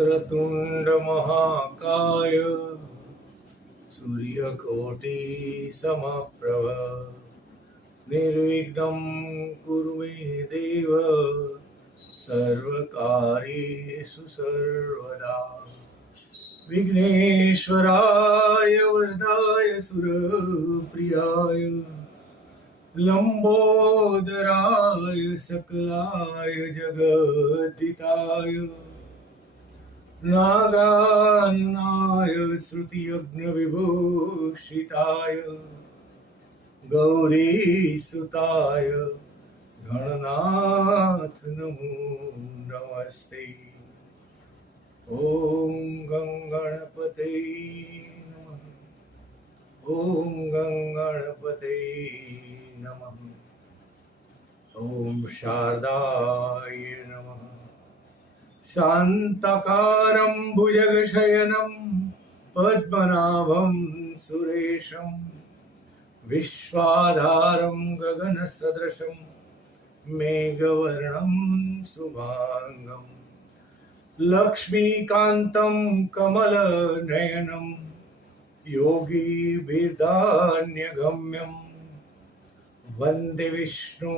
वक्रतुंड महाकाय सूर्यकोटि समप्रभ निर्विघ्नं कुरु मे देव सर्वकार्येषु सर्वदा। विघ्नेश्वराय वरदाय सुरप्रियाय लंबोदराय सकलाय जगद्दिताय नागाननाय श्रुतियज्ञविभूषिताय गौरीसुताय गणनाथ नमो नमस्ते। ओम गंगणपते नमः। ओम गंगणपते नमः। ओम शारदाय नमः। शांताकारं भुजगशयनं पद्मनाभं सुरेशं विश्वाधारं गगनसदृशं मेघवर्णं शुभांगं लक्ष्मीकान्तं कमलनयनं योगिभिर्धान्यगम्यं वन्दे विष्णु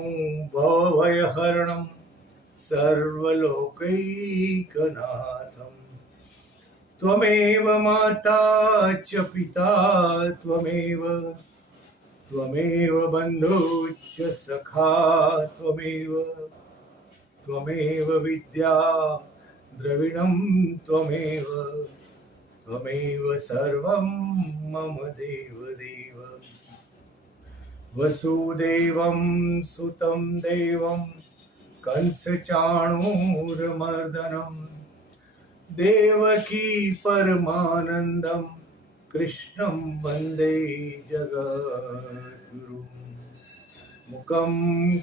भवभयहरणं सर्वलोकैकनाथं। त्वमेव माता च पिता त्वमेव बन्धुश्च सखा त्वमेव विद्या द्रविणं त्वमेव सर्वं मम देवदेव। वसुदेवं सुतं देवं कंसचाणूरमर्दनं देवकी परमानन्दं कृष्णं वन्दे जगद्गुरुं। मुखं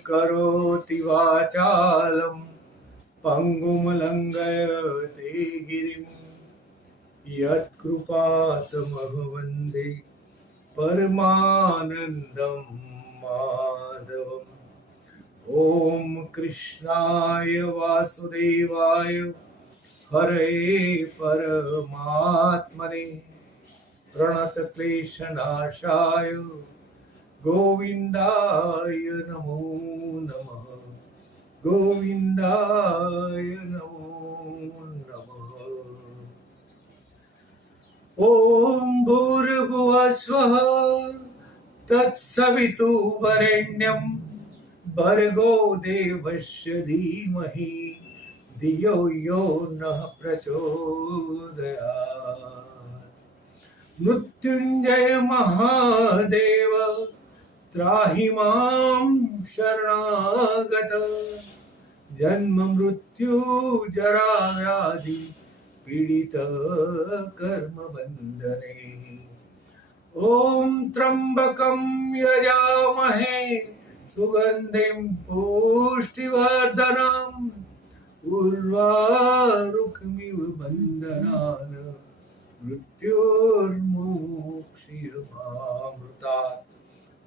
करोति वाचालं पङ्गुं लङ्घयते गिरिं यत्कृपातमहं वन्दे परमानन्दं माधवम्। ओम कृष्णाय वासुदेवाय हरे परमात्मने प्रणतक्लेशनाशाय गोविन्दाय नमो नमः। गोविन्दाय नमो नमः। ओम भूर्भुवः स्वः तत्सवितुर्वरेण्यं भर्गो देवस्य धीमहि धियो यो नः प्रचोदयात्। मृत्युंजय महादेव त्राहि मां शरणागत जन्म मृत्यु जरा व्याधि पीडित कर्म बंधने। ओम त्र्यंबकं यजामहे सुगंधिं पुष्टिवर्धनम् उर्वारुकमिव बन्धनान् मृत्योर्मुक्षीयमामृतात्।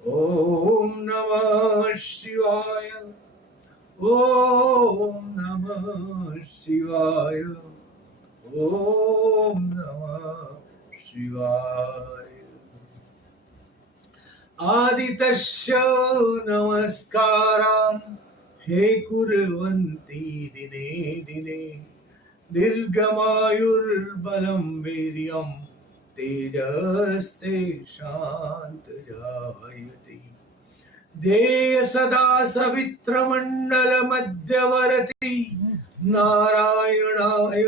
ओम नमः शिवाय। ओम नमः शिवाय। ओम नमः शिवाय। आदितस्य नमस्कारान् हे कुर्वन्ति दिने दिने दीर्घमायुर्बलं वीर्यं तेजस्तेषान्तजायते। ध्येय सदा सवित्रमण्डलमध्यवर्ति नारायणाय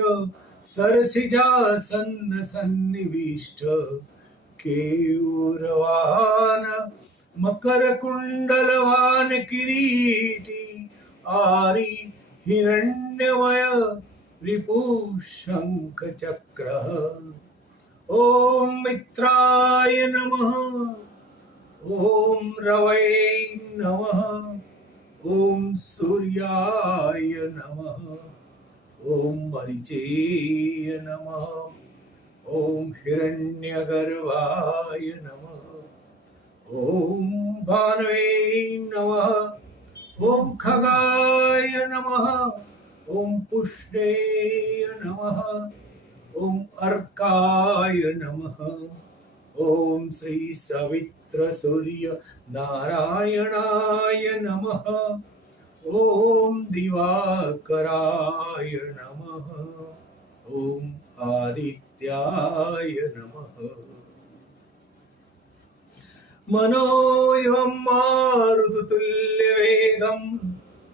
सरसिजासन्नसन्निविष्ट केयूरवान् मकरकुण्डलवान् किरीटी आरि हिरण्यमय रिपुः शङ्खचक्रः। ॐ मित्राय नमः। ॐ रवये नमः। ॐ सूर्याय नमः। ॐ मरीचेय नमः। ॐ हिरण्यगर्भाय नमः। ॐ भानवे नमः। ॐ खगाय नमः। ॐ पुष्णे नमः, ॐ अर्काय नमः, ॐ श्री सवित्र सूर्य नारायणाय नमः, ॐ दिवाकराय नमः, ॐ आदित्याय नमः। मनोऽयं मारुततुल्यवेगं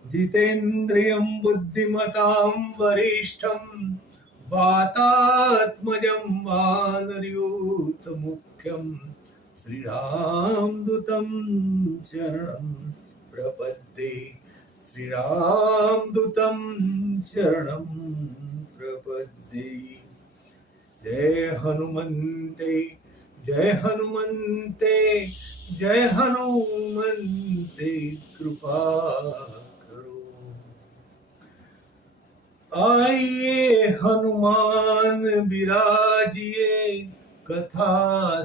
जितेन्द्रियं बुद्धिमतां वरिष्ठं वातात्मजं वानरयूथमुख्यं श्रीरामदूतं शरणं प्रपद्ये, श्रीरामदूतं शरणं प्रपद्ये। जय हनुमन्ते, जय हनुमन्ते, जय हनुमन्ते, कृपा करो। आइए हनुमान बिराजिए, कथा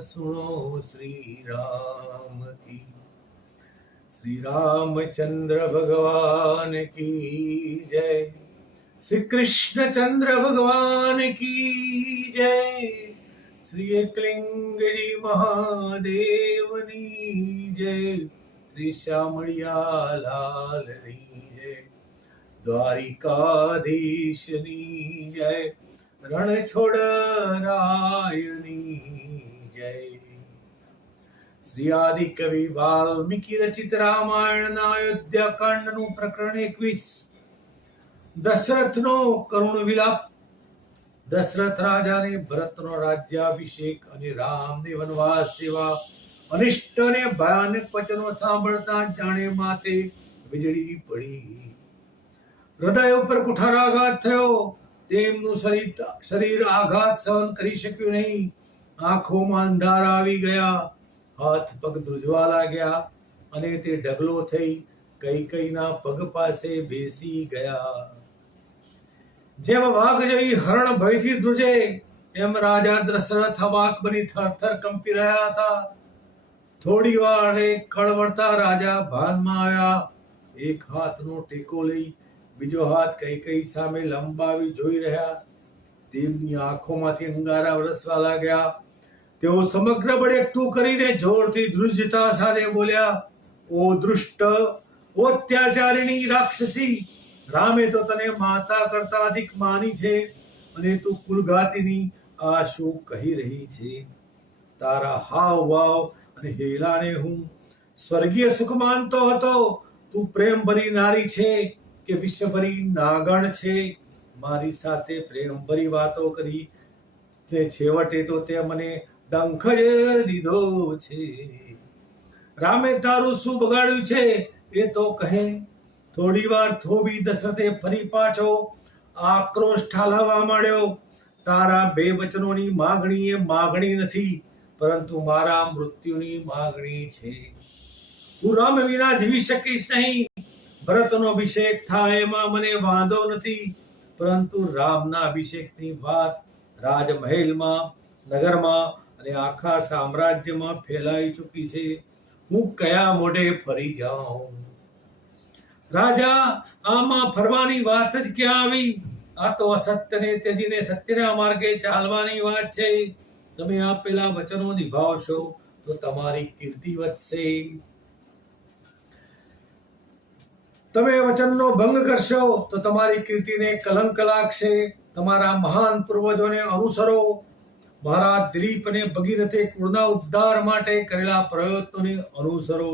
सुनो श्री राम की। श्री रामचंद्र भगवान की जय, श्री कृष्ण चंद्र भगवान की जय, श्री एकलिंगजी महादेवनी जय, श्री श्यामळिया लालनी जय, द्वारिकाधीशनी जय, रणछोडरायनी जय। શ્રી આદિ કવિ વાલ્મીકી રચિત રામાયણના અયોધ્યાકાંડનું પ્રકરણ 21, દશરથનો કરુણ વિલાપ। દશરથ રાજાને ભરતનો રાજ્યાભિષેક અને રામને વનવાસ સેવા અનિષ્ટ અને ભયાનક વચનો સાંભળતા જાણે માથે વીજળી પડી, હૃદય ઉપર કુઠારાઘાત થયો। તેમનું શરીર આઘાત સહન કરી શક્યું નહીં, આંખોમાં અંધારા આવી ગયા, હાથ પગ ધ્રુજવા લાગ્યા અને તે ઢગલો થઈ કૈકેયીના પગ પાસે બેસી ગયા। જેમ વાઘ જોઈ હરણ ભયથી ધ્રુજે, એમ રાજા દશરથ અવાક બની થરથર કંપી રહ્યા હતા। થોડી વારે કળવળતા રાજા ભાનમાં આવ્યા। એક હાથનો ટેકો લઈ બીજો હાથ કૈકેયી સામે લંબાવી જોઈ રહ્યા। તેમની આંખોમાંથી અંગારા વરસવા લાગ્યા। તેઓ સમગ્ર બળ એકઠું કરીને જોરથી ધ્રુજતા સાથે બોલ્યા, ઓ દુષ્ટ, ઓ અત્યાચારીણી રાક્ષસી, રામે તો તને માતા કરતા અધિક માની છે અને તું કુલઘાતીની આ શું કહી રહી છે? તારા હાવ ભાવ અને હેલાને હું સ્વર્ગીય સુખ માનતો હતો। તું પ્રેમ ભરી નારી છે કે વિશ્વભરી નાગણ છે? મારી સાથે પ્રેમ ભરી વાતો કરી તે છેવટે તો તે મને ડંખ જ દીધો છે। રામે તારું શું બગાડ્યું છે એ તો કહે। થોડી વાર થોભી દશરથે ફરી પાછો આક્રોશ ઠાલવવા માંડ્યો। તારા બે વચનોની માગણી એ માગણી નથી, પરંતુ મારા મૃત્યુની માગણી છે। હું રામ વિના જીવી શકીશ નહીં। ભરતનો અભિષેક થાય એમાં મને વાંધો નથી, પરંતુ રામના અભિષેકની વાત રાજમહેલમાં, નગરમાં અને આખા સામ્રાજ્યમાં ફેલાઈ ચૂકી છે। હું કયા મોઢે ફરી જાઉં? રાજા, આમાં ફરવાની વાત જ ક્યાં આવી? આ તો અસત્યને ત્યજીને સત્યના માર્ગે ચાલવાની વાત છે। તમે આપેલા વચનો નિભાવશો તો તમારી કીર્તિ વધશે, તમે વચનનો ભંગ કરશો તો તમારી કીર્તિને કલંક લાગશે। તમારા મહાન પૂર્વજોને અનુસરો। મહારાજ દિલીપ અને ભગીરથે કુળના ઉદ્ધાર માટે કરેલા પ્રયત્નોને અનુસરો।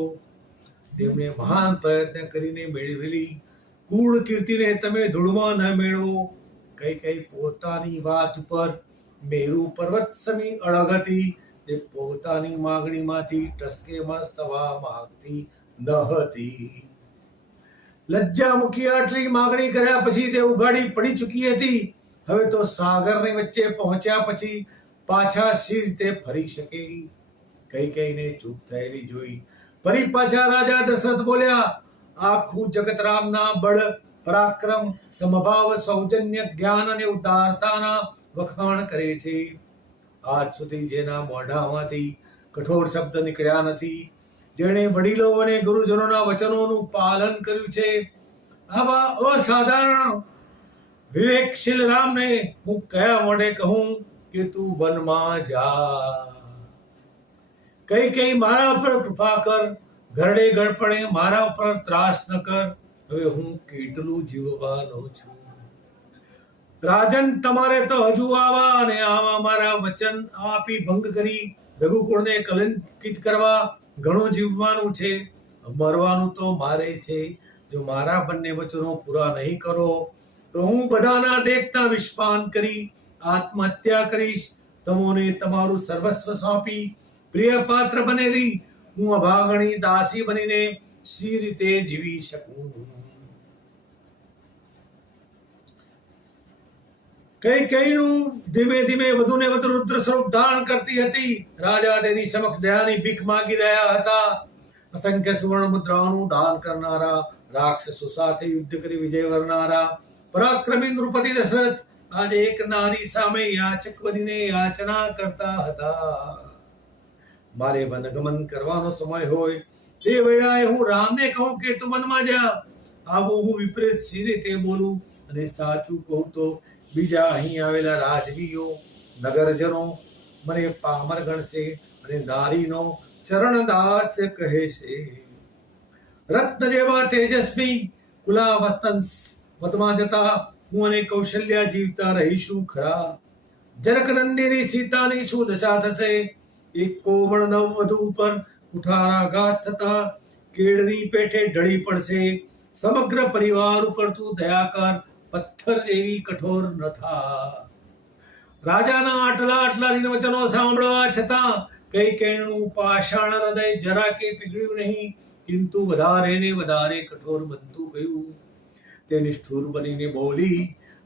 તેમણે મહાન પ્રયત્ન કરીને મેળવેલી કુળ કીર્તિને તમે ધૂળમાં ન મેળવો। કૈકેયી પોતાની વાત ઉપર મેરુ પર્વત સમી અડગ હતી। તે પોતાની માગણીમાંથી ટસકેમસ થવા માંગતી ન હતી। લજ્જા મૂકી આટલી માગણી કર્યા પછી તે ઉઘાડી પડી ચૂકી હતી। હવે તો સાગરની વચ્ચે પહોંચ્યા પછી પાછા સી રીતે ફરી શકે? કૈકેયીને ચૂપ થયેલી જોઈ ફરી પાછા રાજા દશરથ બોલ્યા, આખું જગત રામના બળ, પરાક્રમ, સમભાવ, સૌજન્ય, જ્ઞાન અને ઉદારતાના વખાણ કરે છે। આજ સુધી જેના મોઢામાંથી કઠોર શબ્દ નીકળ્યા નથી, જેણે વડીલો અને ગુરુજનોના વચનોનું પાલન કર્યું છે, આવા અસાધારણ વિવેકશીલ રામને હું કયા મોઢે કહું કે તું વનમાં જા. કઈ કઈ મારા પર કૃપા કર, ઘરડે ગળપણે મારા ઉપર ત્રાસ ન કર, હવે હું કેટલું જીવવાનો છું. રાજન, તમારે તો હજુ આવા અને આવા મારા વચન આપી ભંગ કરી રઘુકુળને કલંકિત કરવા ઘણું જીવવાનું છે. મરવાનું તો મારે છે. જો મારા બંને વચનો પૂરા નહીં કરો તો હું બધાના દેખતા વિષપાન કરી આત્મહત્યા કરીશ. તમોને તમારું સર્વસ્વ સોંપી પ્રિય પાત્ર બનેલી હું અભાગણી દાસી બનીને સી રીતે જીવી શકું. કૈકેયીનું ધીમે ધીમે વધુ ને વધુ રુદ્ર સ્વરૂપ ધારણ કરતી હતી. રાજા તેની સમક્ષ દયાની ભીખ માંગી રહ્યા હતા. અસંખ્ય સુવર્ણ મુદ્રાઓનું દાન કરનારા, રાક્ષસો સાથે યુદ્ધ કરી વિજય કરનારા પરાક્રમી નૃપતિ દશરથ આજે એક નારી સામે યાચક બનીને યાચના કરતા હતા. મારે વનગમન કરવાનો સમય હોય તે વેળાએ હું રામને કહું કે તું વનમાં જા. આવું હું વિપરીત સી રીતે બોલું? અને સાચું કહું તો બીજા અહીં આવેલા રાજવીઓ નગરજનો મને પામર ગણશે અને નારીનો ચરણદાસ કહે છે. રત્ન જેવા તેજસ્વી કુલાવતંસ વનમાં જતા હું અને કૌશલ્યા જીવતા રહીશું ખરા. જનકનંદિની સીતાની શું દશા થશે? એક કોમળ નવવધુ ઉપર કુઠારાઘાત થતા કેળની પેઠે ઢળી પડશે. સમગ્ર પરિવાર ઉપર તું દયા કર, પથ્થર જેવી કઠોર ન થા. રાજાના આટલા દિન વચનો સાંભળવા છતાં કૈકેયીનું પાષાણ હૃદય જરા કે પીગળ્યું નહીં, કિંતુ વધારે ને વધારે કઠોર બનતું ગયું. તે નિષ્ઠુર બનીને બોલી,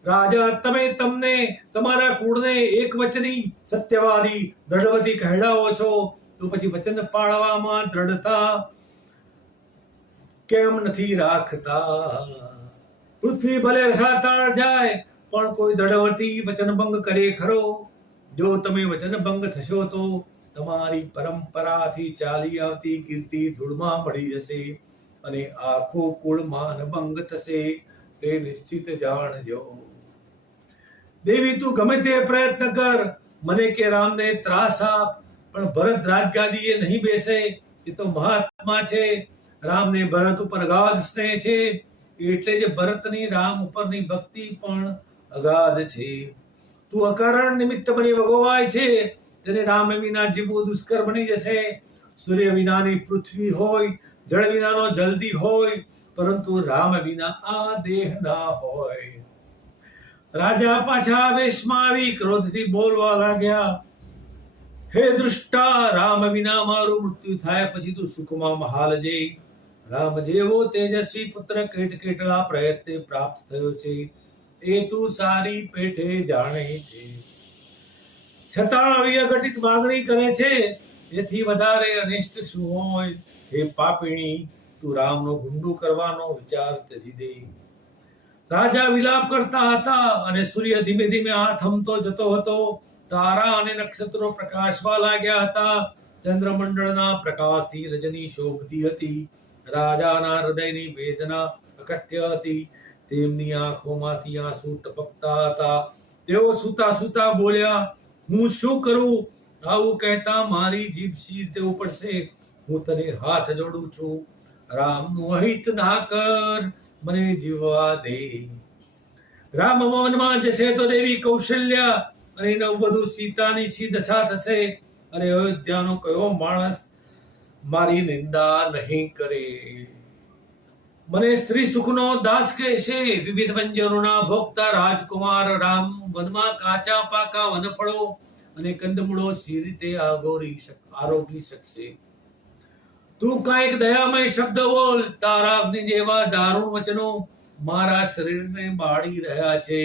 રાજા, તમે તમને તમારા કુળને એક વચની સત્યવાદી દ્રઢવતી કહેડાવો છો, તો પછી વચન પાળવામાં દ્રઢતા કેમ નથી રાખતા? પૃથ્વી ભલે રસાતાળ જાય પણ કોઈ દ્રઢવતી વચનભંગ કરે ખરો? જો તમે વચનભંગ થશો તો તમારી પરંપરાથી ચાલી આવતી કીર્તિ ધૂળમાં મળી જશે અને આખો કુળ માનભંગ થશે, તે નિશ્ચિત જાણજો. દેવી, તું ગમે તે પ્રયત્ન કર, મને કે રામને ત્રાસ આપ, પણ ભરત રાજગાદીએ નહીં બેસે. એ તો મહાત્મા છે. રામને ભરત ઉપર અગાધ સ્નેહ છે, એટલે જ ભરતની રામ ઉપરની ભક્તિ પણ અગાધ છે. તું અકારણ નિમિત્ત બની ભગવાય છે, તેને રામ વિના જીવવું દુષ્કર બની જશે. સૂર્ય વિનાની પૃથ્વી હોય, જળ વિનાનો જલ્દી હોય, પરંતુ રામ વિના આ દેહ ના હોય. રાજા પાછા આવેશમાં આવી ક્રોધથી બોલવા લાગ્યા, હે દૃષ્ટા, રામ વિના મારું મૃત્યુ થાય પછી તું સુખમાં મહાલજે. રામ જેવો તેજસ્વી પુત્ર કેટલા પ્રયત્ને પ્રાપ્ત થયો છે એ તું સારી પેઠે જાણે છે. છતાં આવી અઘટિત માંગણી કરે છે, એથી વધારે અનિષ્ટ શું હોય? હે પાપીણી, તું રામનો ગુંડું કરવાનો વિચાર ત્યજી દે. રાજા વિલાપ કરતા હતા અને સૂર્ય ધીમે ધીમે હાથ થમતો જતો હતો. તારા અને નક્ષત્રો પ્રકાશવા લાગ્યા હતા. ચંદ્રમંડળના પ્રકાશથી રજની શોભતી હતી. રાજાના હૃદયની વેદના અકથ્ય હતી. તેમની આંખોમાંથી આંસુ ટપકતા હતા. તેઓ સૂતા સૂતા બોલ્યા, હું શું કરું? આવું કહેતા મારી જીભ સી રીતે ઉપડશે? હું તને હાથ જોડું છું, રામનું અહિત ના કર, મને જીવવા દે. રામ વનમાં જશે તો દેવી કૌશલ્યા અને નવવધુ સીતાની સી દશા થશે. અને અયોધ્યાનો કયો માણસ મારી નિંદા નહીં કરે? મને સ્ત્રી સુખનો દાસ કહેશે. વિવિધ વ્યંજનોના ભોગતા રાજકુમાર રામ વનમાં કાચા પાકા વનફળો અને કંદમૂળો સી રીતે આરોગી શકશે? તું કાંઈક દયામય શબ્દ બોલ. તારા અગ્નિ જેવા દારૂણ વચનો મારા શરીરને બાળી રહ્યા છે.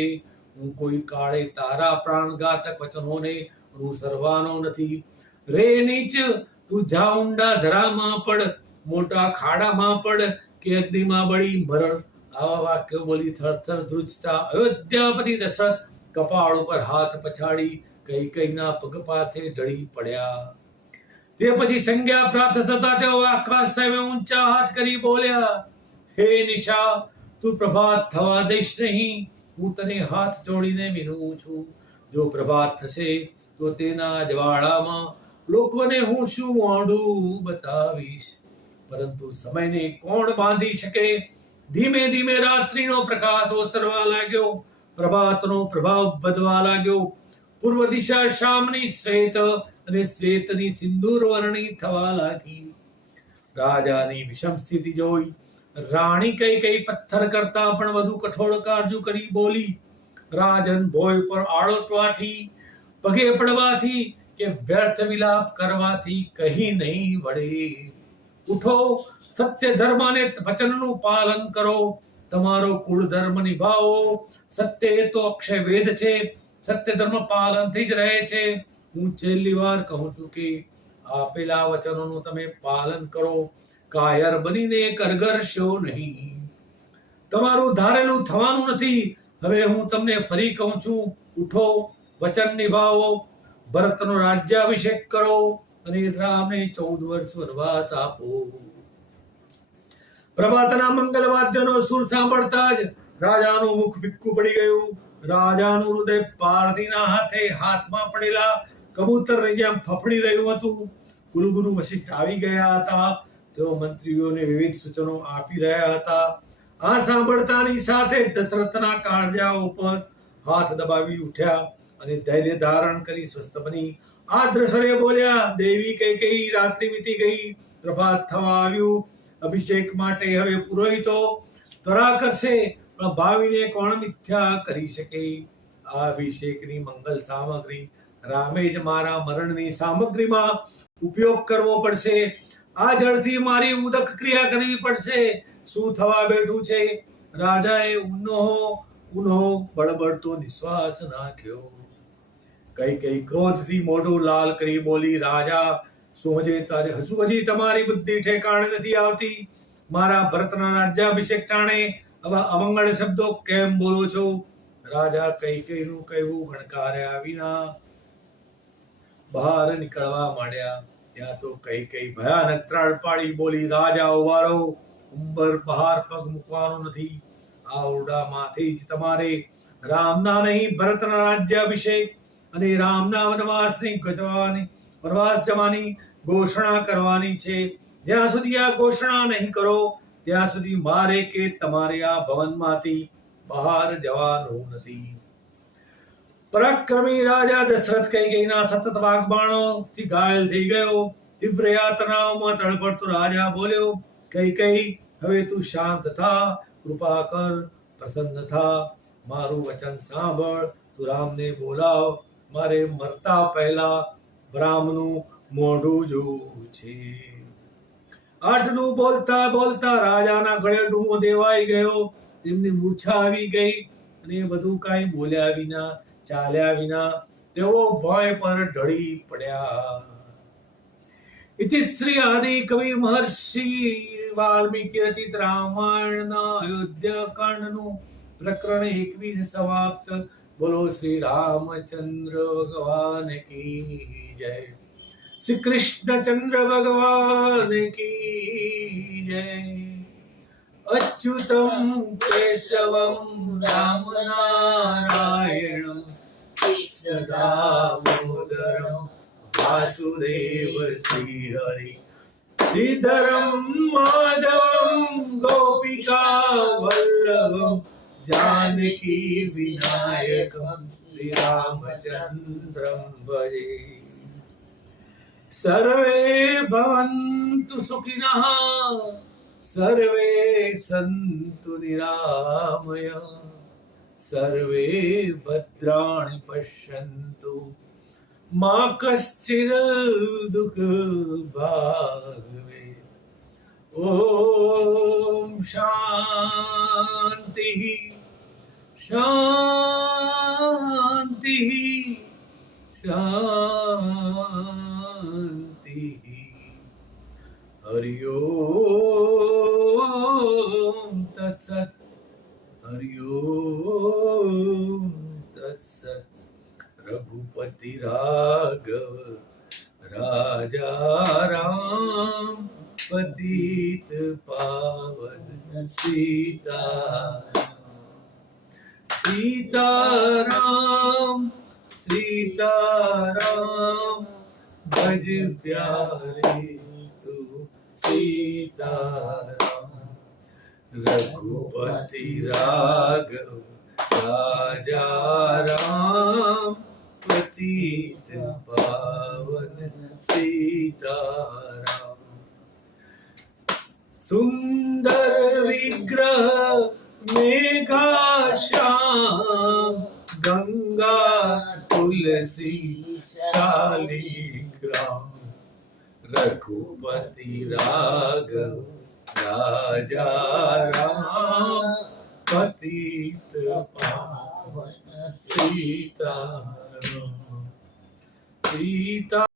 હું કોઈ કાળે તારા પ્રાણઘાતક વચનોને અનુસરવાનો નથી. રે નીચ, તું જા ઊંડા ધરામાં પડ, મોટા ખાડામાં પડ કે અગ્નિમાં બળી મર. આવા વાક્યો બોલી થરથર ધ્રુજતા અયોધ્યાપતિ દશરથ કપાળ ઉપર હાથ પછાડી કૈકેયીના પગ પાસે ઢળી પડ્યા. તે પછી સંજ્ઞા પ્રાપ્ત થતા તેઓ આકાશ સામે ઊંચા હાથ કરી બોલ્યા, હે નિશા, તું પ્રભાત થવા દઈશ નહીં. હું તને હાથ જોડીને વિનવું છું. જો પ્રભાત થશે તો તેના જ્વાળામાં લોકોને હું શું મોઢું બતાવીશ, પરંતુ સમયને કોણ બાંધી શકે? ધીમે ધીમે રાત્રિનો પ્રકાશ ઓસરવા લાગ્યો, પ્રભાતનો પ્રભાવ વધવા લાગ્યો. પૂર્વ દિશા શામની શ્વેત અને શ્વેતની સિંદૂર વર્ણી થવા લાગી. રાજાની વિષમ સ્થિતિ જોઈ રાણી કઈ પથ્થર કરતા પણ વધુ કઠોળ કાળજુ કરી બોલી, રાજન ભોય પર આળોટવાથી, પગે પડવાથી કે વ્યર્થ વિલાપ કરવાથી કહી નહીં વળે. ઉઠો, સત્ય ધર્મ અને વચનનું પાલન કરો, તમારો કુળ ધર્મ નિભાવો. સત્ય એ તો અક્ષય વેદ છે, સત્ય ધર્મ પાલનથી જ રહે છે. હું છેલ્લી વાર કહું છું કે આપેલા વચનોનું તમે પાલન કરો, કાયર બનીને કરગરશો નહીં. તમારું ધારેલું થવાનું નથી. હવે હું તમને ફરી કહું છું, ઉઠો, વચન નિભાવો, ભરતનો રાજ્યાભિષેક કરો અને રામને 14 વર્ષ વનવાસ આપો. પ્રભાતના મંગલ વાદ્યનો સુર સાંભળતા જ રાજાનું મુખ ફિક્કું પડી ગયું. રાજાનું હૃદય પારધીના હાથમાં પડેલા કબૂતરની જેમ ફફડી રહ્યું હતું. કુલગુરુ વશિષ્ઠ આવી ગયા હતા. તેઓ મંત્રીઓને વિવિધ સૂચનો આપી રહ્યા હતા. આ સાંભળતાની સાથે દશરથના કાળજા ઉપર હાથ દબાવી ઉઠ્યા અને ધૈર્ય ધારણ કરી સ્વસ્થ બની આદ્રસરે બોલ્યા, દેવી કઈ રાત્રિ વીતી ગઈ, પ્રભાત થવા આવ્યું. અભિષેક માટે હવે પુરોહિતો ત્વરા કરશે, પણ ભાવિને કોણ મિથ્યા કરી શકે? આ અભિષેકની મંગલ સામગ્રી રામે જ મારા મરણની સામગ્રીમાં ઉપયોગ કરવો પડશે. આ જળથી મારી ઉદક ક્રિયા કરવી પડશે. શું થવા બેઠું છે? રાજાએ ઊનો બળબડતો નિશ્વાસ નાખ્યો. કઈ ક્રોધથી મોઢું લાલ કરી બોલી, રાજા, શું હજી તમારી બુદ્ધિ ઠેકાણે નથી આવતી? મારા ભરતના રાજ્યાભિષેક ટાણે આવા અમંગળ શબ્દો કેમ બોલો છો? રાજા કઈનું કહેવું ગણકાર્યા વિના બહાર નીકળવા માંડ્યા. ત્યાં તો કઈ ભયાનક ત્રાળ પાડી બોલી, રાજા ઉભા રહો, ઉંબર બહાર પગ મૂકવાનો નથી. આ ઓરડામાંથી જ તમારે રામના નહીં ભરતના રાજ્યાભિષેક અને રામના વનવાસ જવાની ઘોષણા કરવાની છે. જ્યાં સુધી આ ઘોષણા નહીં કરો ત્યાં સુધી મારે કે તમારે આ ભવનમાંથી બહાર જવાનું નથી. પરાક્રમી રાજા દશરથ કૈકેયીના સતત વાગ્બાણોથી ઘાયલ થઈ ગયો. તીવ્ર યાતનાઓમાં તળપડતો રાજા બોલ્યો, કૈકેયી, હવે તું શાંત થા, કૃપા કર, પ્રસન્ન થા, મારું વચન સાંભળ, તું રામને બોલાવ. મારે મરતા પહેલા રામનું મોઢું જોવું છે. આટલું બોલતા બોલતા રાજાના ગળે ડૂમો દેવાઈ ગયો. તેમની મૂર્છા આવી ગઈ અને વધુ કાંઈ બોલ્યા વિના, ચાલ્યા વિના તેઓ ભય પર ઢળી પડ્યા. ઇતિ શ્રી આદિ કવિ મહર્ષિ વાલ્મીકી રચિત રામાયણના અયોધ્યા કાંડનું પ્રકરણ 21 સમાપ્ત. બોલો શ્રી રામચંદ્ર ભગવાન કી જય. શ્રી કૃષ્ણચંદ્ર ભગવાન કી જય. અચ્યુતમ કેશવમ રામ નારાયણમ દામોદરમ વાસુદેવ શ્રી હરિ. શ્રીધરમ માધવમ ગોપિકા વલ્લભમ जानकी विनायकम श्री रामचंद्रम भजे. सर्वे भवन्तु सुखिनः, सर्वे सन्तु निरामया, सर्वे भद्राणि पश्यन्तु, मा कश्चित् दुःखभाग् भवेत्. ओम शांति शांति शांति. हरि ओम तत्सत्. हरि ओम तत्सत्. रघुपति राघव राजा राम पतित पावन सीता सीताराम सीताराम भज प्यारे तू सीताराम रघुपति राघव राजा राम पतित पावन सीताराम सुंदर विग्रह मेघा श्याम गंगा तुलसी शालिग्राम रघुपति राघव राजा राम पतित पावन सीताराम सीता